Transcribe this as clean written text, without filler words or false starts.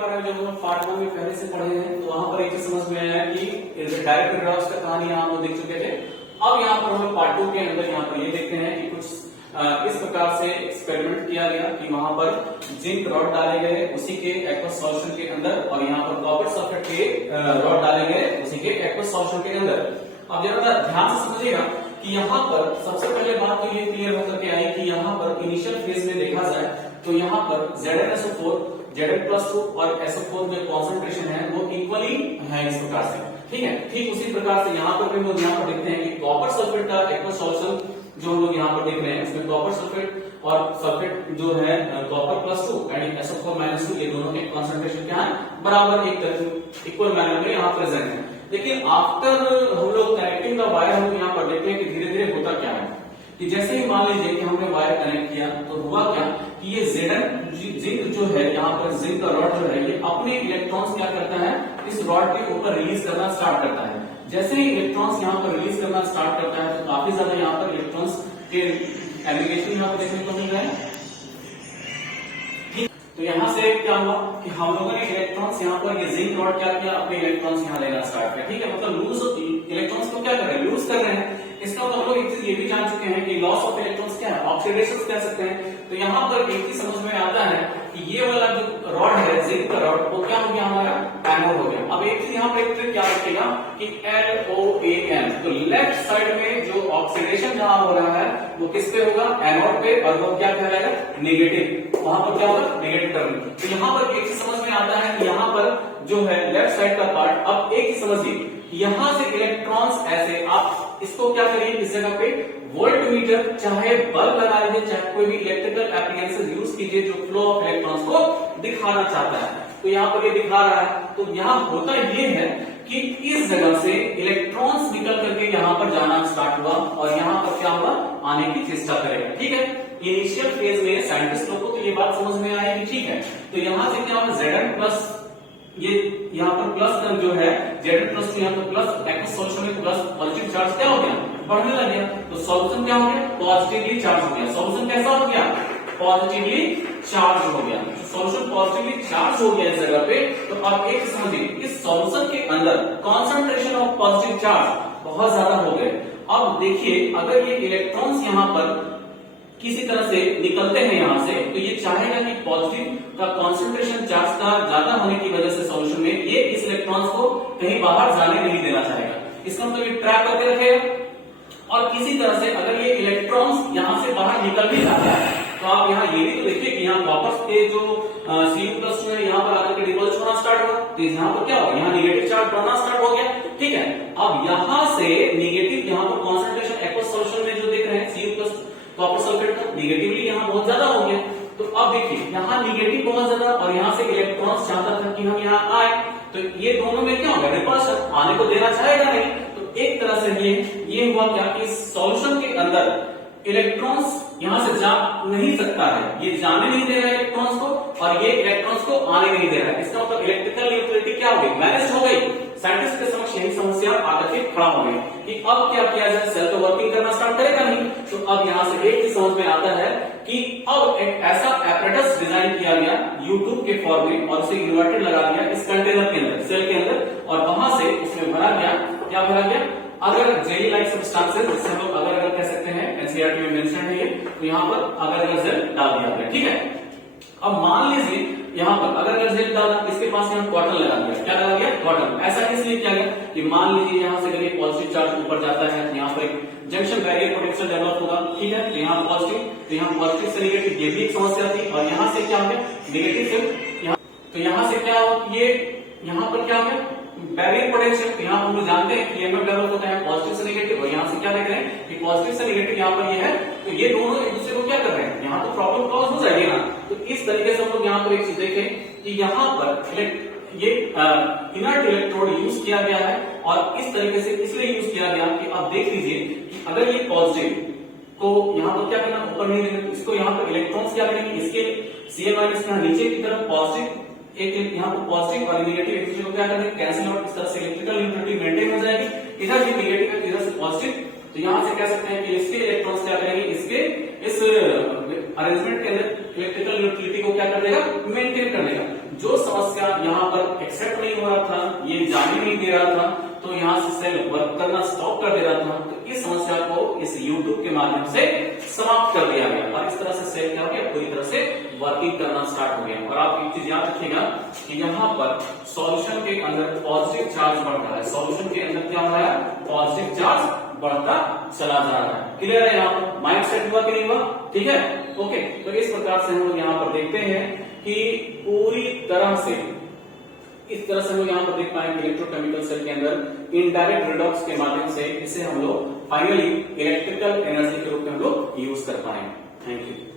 बारे में जब हम पार्ट 1 में पहले से पढ़े हैं तो वहां पर एक चीज समझ में आया कि डायरेक्ट रिडॉक्स का कहानी यहाँ हम देख चुके थे। अब यहाँ पर हमें पार्ट 2 के अंदर यहाँ पर ये देखते हैं कि कुछ इस प्रकार से एक्सपेरिमेंट किया गया कि वहां पर जिंक रॉड डाले गए उसी के एक्वस सॉल्यूशन के अंदर और यहाँ पर कॉपर सल्फेट के रॉड डाले गए उसी के एक्वस सॉल्यूशन के अंदर। अब जरा ध्यान से समझिएगा कि यहाँ पर सबसे पहले बात तो ये क्लियर होकर के आई कि यहाँ पर इनिशियल फेज में देखा जाए तो यहाँ पर ZnSO4 Zn+2 और SO4 में कॉन्सेंट्रेशन है वो इक्वली है इस प्रकार से, ठीक है। ठीक उसी प्रकार से यहाँ पर भी लोग यहाँ पर देखते हैं कि कॉपर सल्फेट का एक्वस सॉल्यूशन जो हम लोग यहाँ पर देख रहे हैं उसमें कॉपर सल्फेट और सल्फेट जो है कॉपर+2 यानी SO4-2 ये दोनों के कॉन्सेंट्रेशन क्या है बराबर एक इक्वल मैनर में यहाँ प्रेजेंट है। लेकिन आफ्टर हम लोग कनेक्टिंग द वायर हम यहाँ पर देखते हैं कि धीरे धीरे होता क्या है कि जैसे ही मान लीजिए कि हमने वायर कनेक्ट किया तो हुआ क्या कि ये जिंक जो है यहाँ पर जिंक का रॉड जो है ये अपने इलेक्ट्रॉन्स क्या करता है इस रॉड के ऊपर रिलीज करना स्टार्ट करता है। जैसे ही इलेक्ट्रॉन्स यहाँ पर रिलीज करना स्टार्ट करता है तो काफी ज्यादा यहाँ पर इलेक्ट्रॉन्स के एग्रीगेशन यहाँ पर देखने को मिल रहा है। तो यहाँ से क्या हुआ कि हम लोगों ने इलेक्ट्रॉन्स यहाँ पर ये जिंक रॉड क्या किया अपने इलेक्ट्रॉन्स यहाँ लेना स्टार्ट किया, ठीक है। मतलब लूज इलेक्ट्रॉन्स को क्या कर रहे हैं लूज कर रहे हैं। इसका मतलब हम लोग एक चीज ये भी जान चुके हैं कि लॉस ऑफ इलेक्ट्रॉन्स क्या है ऑक्सीडेशन कह सकते हैं। तो यहाँ पर एक चीज समझ में आता है कि ये वाला जो रॉड है जिंक का रॉड वो क्या हो गया हमारा एनोड हो गया। अब एक चीज यहाँ पर एक ट्रिक क्या रखेगा कि LOAN तो लेफ्ट साइड में जो ऑक्सीडेशन जहां हो रहा है वो किस पे होगा एनोड पे और वो क्या कहलाएगा नेगेटिव, वहां पर क्या होगा नेगेटिव टर्मिनल। तो यहाँ पर एक चीज समझ में आता है कि यहाँ पर जो है लेफ्ट साइड का पार्ट अब एक चीज समझिए यहाँ से इलेक्ट्रॉन्स ऐसे आप इसको क्या करिए इस जगह पे वोल्टमीटर चाहे बल्ब लगा लीजिए चाहे कोई भी इलेक्ट्रिकल एप्लीकेशन यूज कीजिए जो फ्लो ऑफ इलेक्ट्रॉन्स को दिखाना चाहता है। तो यहाँ पर ये दिखा रहा है तो यहाँ होता ये है कि इस जगह से इलेक्ट्रॉन्स निकल करके यहाँ पर जाना स्टार्ट हुआ और यहाँ पर क्या हुआ आने की चेष्टा करेगा, ठीक है। इनिशियल फेज में साइंटिस्ट लोग को तो ये बात समझ में आएगी, ठीक है। तो यहाँ से क्या होगा Zn+ ये यहाँ पर प्लस जो है Zn+2 यहाँ पर प्लस एक्वस सॉल्यूशन में प्लस पॉजिटिव चार्ज क्या हो गया बढ़ने लग गया। तो सॉल्यूशन क्या हो गया पॉजिटिवली चार्ज हो गया। सॉल्यूशन कैसा हो गया पॉजिटिवली चार्ज हो गया। तो सॉल्यूशन पॉजिटिवली चार्ज हो गया इस जगह पे। तो अब एक समझिए इस सॉल्यूशन के अंदर कॉन्सेंट्रेशन ऑफ पॉजिटिव चार्ज बहुत ज्यादा हो गए। अब देखिए अगर ये इलेक्ट्रॉन्स यहाँ पर किसी तरह से निकलते हैं यहाँ से तो ये चाहेगा कि पॉजिटिव का कॉन्सेंट्रेशन चार्ज का ज्यादा होने की वजह से सॉल्यूशन में ये इस इलेक्ट्रॉन्स को कहीं बाहर जाने नहीं देना चाहेगा। इसका मतलब ये ट्रैप करके रखेगा। और किसी तरह से अगर ये इलेक्ट्रॉन्स यहाँ से बाहर निकल भी जाता है तो आप यहाँ ये भी तो देखिए कि यहाँ कॉपर के जो Cu+2 है यहाँ पर आकर के डिपोजिट होना स्टार्ट हुआ तो यहाँ पर क्या होगा यहाँ निगेटिव चार्ज बढ़ना स्टार्ट हो गया, ठीक है। अब यहाँ से निगेटिव यहाँ पर कॉन्सेंट्रेशन एक्वस सॉल्यूशन में जो देख रहे हैं Cu+ कॉपर सल्फेट का निगेटिवली यहाँ बहुत ज्यादा हो गया। तो अब देखिए यहाँ निगेटिव बहुत ज्यादा और यहाँ से इलेक्ट्रॉन्स चाहता था कि हम यहाँ आए तो ये दोनों में क्या होगा रिपल्शन आने को देना चाहेगा नहीं। तो एक तरह से ये हुआ क्या कि सॉल्यूशन के अंदर इलेक्ट्रॉन्स यहाँ से जा नहीं सकता है, ये जाने नहीं दे रहा है इलेक्ट्रॉन्स को और ये इलेक्ट्रॉन्स को आने नहीं दे रहा है। इसका मतलब इलेक्ट्रिकल न्यूट्रलिटी क्या हो गई मैनेज हो गई। साइंटिस्ट के समक्ष यही समस्या आकर के खड़ा हो गई कि अब क्या किया जाए सेल तो वर्किंग करना स्टार्ट करेगा नहीं। तो अब यहाँ से एक चीज समझ में आता है कि अब एक ऐसा एपरेटस डिजाइन किया गया यूट्यूब के फॉर्म में और उसे इन्वर्टेड लगा दिया इस कंटेनर के अंदर सेल के अंदर और वहां से उसमें भरा गया क्या भरा गया अगर जेली लाइक सब्सटेंसेस जिससे हम लोग अगर कह सकते हैं एनसीईआरटी में मेंशन है ये तो यहाँ पर अगर जेल डाल दिया गया, ठीक है। अब मान लीजिए यहाँ पर अगर जेल डाला इसके पास यहाँ कॉटन लगा दिया, क्या लगा दिया कॉटन। ऐसा इसलिए किया गया कि मान लीजिए यहाँ से अगर ये पॉजिटिव चार्ज ऊपर जाता है तो यहाँ पर एक जंक्शन बैरियर पोटेंशियल डेवलप होगा, ठीक है। तो यहाँ पॉजिटिव से निगेटिव ये भी एक समस्या थी और यहाँ से क्या हो गया नेगेटिव से यहाँ तो यहाँ से क्या हो ये यहाँ पर क्या हो गया बैरियर पोटेंशियल। तो यहाँ हम लोग जानते हैं कि EMF डेवलप होता है पॉजिटिव से नेगेटिव और यहाँ से क्या देख रहे हैं कि पॉजिटिव से नेगेटिव यहाँ पर ये है तो ये दोनों एक दूसरे को क्या कर रहे हैं यहाँ तो प्रॉब्लम कॉज हो जाएगी ना। तो इस तरीके से हम लोग यहाँ पर एक चीज देखें कि यहाँ पर ये इनर्ट इलेक्ट्रोड यूज किया गया है और इस तरीके से इसलिए यूज किया गया कि आप देख लीजिए कि अगर ये पॉजिटिव तो यहाँ पर क्या करना ऊपर नहीं देना इसको यहाँ पर इलेक्ट्रॉन्स क्या करेंगे इसके Cl- यहाँ नीचे की तरफ पॉजिटिव एक यहाँ पर पॉजिटिव और नेगेटिव एक दूसरे को क्या करेंगे कैंसिल आउट। इस तरह से इलेक्ट्रिकल न्यूट्रलिटी मेंटेन हो जाएगी। इधर ये नेगेटिव है इधर से पॉजिटिव तो यहाँ से कह सकते हैं कि इसके इलेक्ट्रॉन्स क्या करेंगे इसके इस अरेंजमेंट के अंदर इलेक्ट्रिकल न्यूट्रलिटी को क्या कर देगा मेंटेन कर देगा। जो समस्या एक्सेप्ट नहीं हो रहा था, ये जाने नहीं दे रहा था, तो यहाँ से सेल वर्क करना स्टॉप कर दे रहा था। तो इस समस्या को इस यूट्यूब के माध्यम से समाप्त कर दिया गया और इस तरह से सेल क्या हो गया, पूरी तरह से वर्किंग करना स्टार्ट हो गया। और आप एक चीज याद रखिएगा कि यहाँ पर सॉल्यूशन के अंदर पॉजिटिव चार्ज बढ़ रहा है, सॉल्यूशन के अंदर क्या हो रहा है, पॉजिटिव चार्ज बढ़ता चला जा रहा है। क्लियर है? यहाँ पर माइंड सेट हुआ कि नहीं हुआ? ठीक है, ओके। तो इस प्रकार से हम लोग यहाँ पर देखते हैं कि पूरी तरह से इस तरह से हम लोग यहाँ पर देख पाएंगे इलेक्ट्रोकेमिकल सेल के अंदर इनडायरेक्ट रिडॉक्स के माध्यम से इसे हम लोग फाइनली इलेक्ट्रिकल एनर्जी के रूप में हम लोग यूज कर पाएंगे। Thank you.